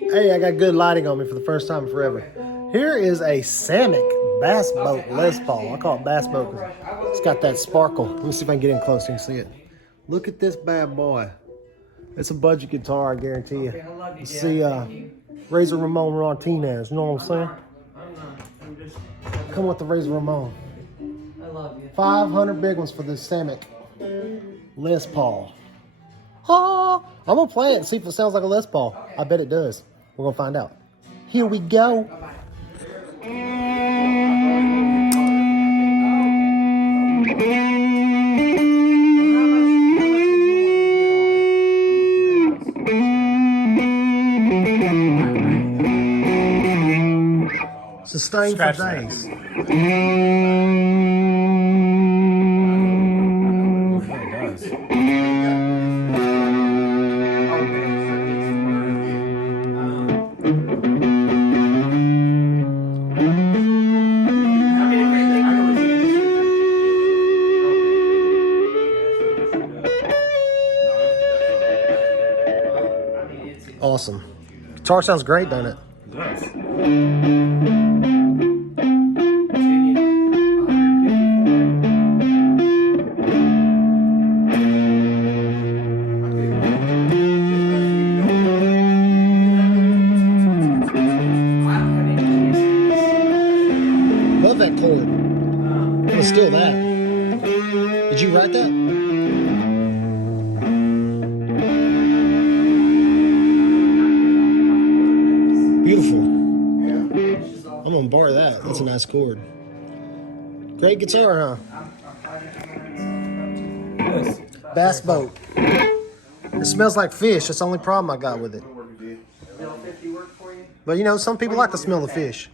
Hey, I got good lighting on me for the first time in forever. Here is a Samick bass boat Les Paul. I call it bass boat because it's got that sparkle. Let me see if I can get in close so you can see it. Look at this bad boy. It's a budget guitar, I guarantee you. You see Razor Ramon Martinez, you know what I'm saying? Come with the Razor Ramon. I love you. 500 big ones for this Samick Les Paul. Oh, I'm gonna play it and see if it sounds like a Les Paul. I bet it does. We're gonna find out. Here we go. Sustained for days. Awesome. Guitar sounds great, doesn't it? It does. Love that chord. I'm gonna steal that. Did you write that? Beautiful. I'm gonna borrow that. That's a nice chord. Great guitar, huh? Bass boat. It smells like fish. That's the only problem I got with it. But you know, some people like to smell the fish.